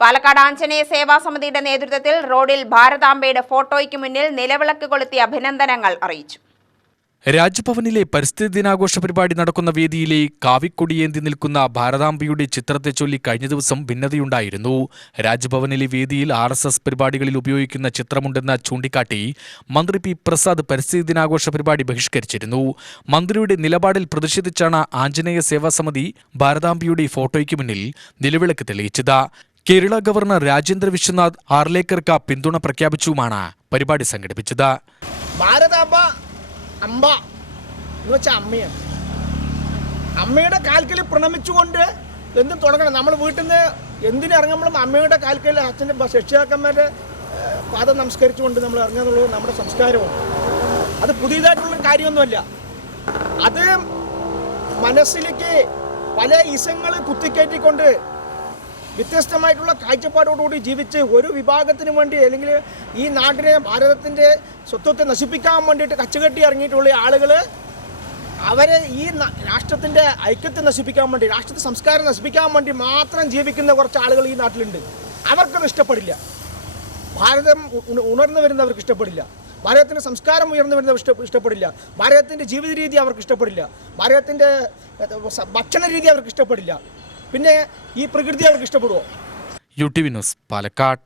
പാലക്കാട് ആഞ്ജനേയ സേവാ സമിതിയുടെ നേതൃത്വത്തിൽ റോഡിൽ ഭാരതാംബയുടെ ഫോട്ടോയ്ക്ക് മുന്നിൽ നിലവിളക്ക് കൊളുത്തി അഭിനന്ദനങ്ങൾ അറിയിച്ചു. രാജ്ഭവനിലെ പരിസ്ഥിതി ദിനാഘോഷ പരിപാടി നടക്കുന്ന വേദിയിലെ കാവിക്കൊടിയേന്തി നിൽക്കുന്ന ഭാരതാംബയുടെ ചിത്രത്തെ ചൊല്ലി കഴിഞ്ഞ ദിവസം ഭിന്നതയുണ്ടായിരുന്നു. രാജ്ഭവനിലെ വേദിയിൽ RSS പരിപാടികളിൽ ഉപയോഗിക്കുന്ന ചിത്രമുണ്ടെന്ന് ചൂണ്ടിക്കാട്ടി മന്ത്രി പി പ്രസാദ് പരിസ്ഥിതി ദിനാഘോഷ പരിപാടി ബഹിഷ്കരിച്ചിരുന്നു. മന്ത്രിയുടെ നിലപാടിൽ പ്രതിഷേധിച്ചാണ് ആഞ്ജനേയ സേവാ സമിതി ഭാരതാംബയുടെ ഫോട്ടോയ്ക്ക് മുന്നിൽ നിലവിളക്ക് തെളിയിച്ചത്. കേരള ഗവർണർ രാജേന്ദ്ര വിശ്വനാഥ് ആർലേക്കർക്ക് പിന്തുണ പ്രഖ്യാപിച്ചുമാണ് പരിപാടി സംഘടിപ്പിച്ചത്. അമ്മ എന്ന് വെച്ചാൽ അമ്മയാണ്. അമ്മയുടെ കാൽക്കൽ പ്രണമിച്ചുകൊണ്ട് എന്തും തുടങ്ങണം. നമ്മൾ വീട്ടിൽ നിന്ന് എന്തിനിറങ്ങുമ്പോഴും അമ്മയുടെ കാൽക്കൽ അച്ഛൻ്റെ രക്ഷിതാക്കന്മാരുടെ പാദം നമസ്കരിച്ചുകൊണ്ട് നമ്മൾ ഇറങ്ങുക എന്നുള്ളത് നമ്മുടെ സംസ്കാരമാണ്. അത് പുതിയതായിട്ടുള്ള കാര്യമൊന്നുമല്ല. അത് മനസ്സിലേക്ക് പല ഇസങ്ങൾ കുത്തിക്കയറ്റിക്കൊണ്ട് വ്യത്യസ്തമായിട്ടുള്ള കാഴ്ചപ്പാടോടുകൂടി ജീവിച്ച് ഒരു വിഭാഗത്തിന് വേണ്ടി അല്ലെങ്കിൽ ഈ നാടിനെ ഭാരതത്തിൻ്റെ സ്വത്വത്തെ നശിപ്പിക്കാൻ വേണ്ടിയിട്ട് കച്ചുകെട്ടി ഇറങ്ങിയിട്ടുള്ള ആളുകൾ അവരെ ഈ രാഷ്ട്രത്തിൻ്റെ ഐക്യത്തെ നശിപ്പിക്കാൻ വേണ്ടി, രാഷ്ട്രത്തെ സംസ്കാരം നശിപ്പിക്കാൻ വേണ്ടി മാത്രം ജീവിക്കുന്ന കുറച്ച് ആളുകൾ ഈ നാട്ടിലുണ്ട്. അവർക്കത് ഇഷ്ടപ്പെടില്ല. ഭാരതം ഉണർന്നു വരുന്നവർക്ക് ഇഷ്ടപ്പെടില്ല. ഭാരതത്തിൻ്റെ സംസ്കാരം ഉയർന്നു വരുന്നവർ ഇഷ്ടപ്പെടില്ല. ഭാരതത്തിൻ്റെ ജീവിത രീതി അവർക്ക് ഇഷ്ടപ്പെടില്ല. ഭാരതത്തിൻ്റെ ഭക്ഷണ രീതി അവർക്ക് ഇഷ്ടപ്പെടില്ല. പിന്നെ ഈ പ്രകൃതി അവർക്ക് ഇഷ്ടപ്പെടുമോ? UTV news, Palakkad.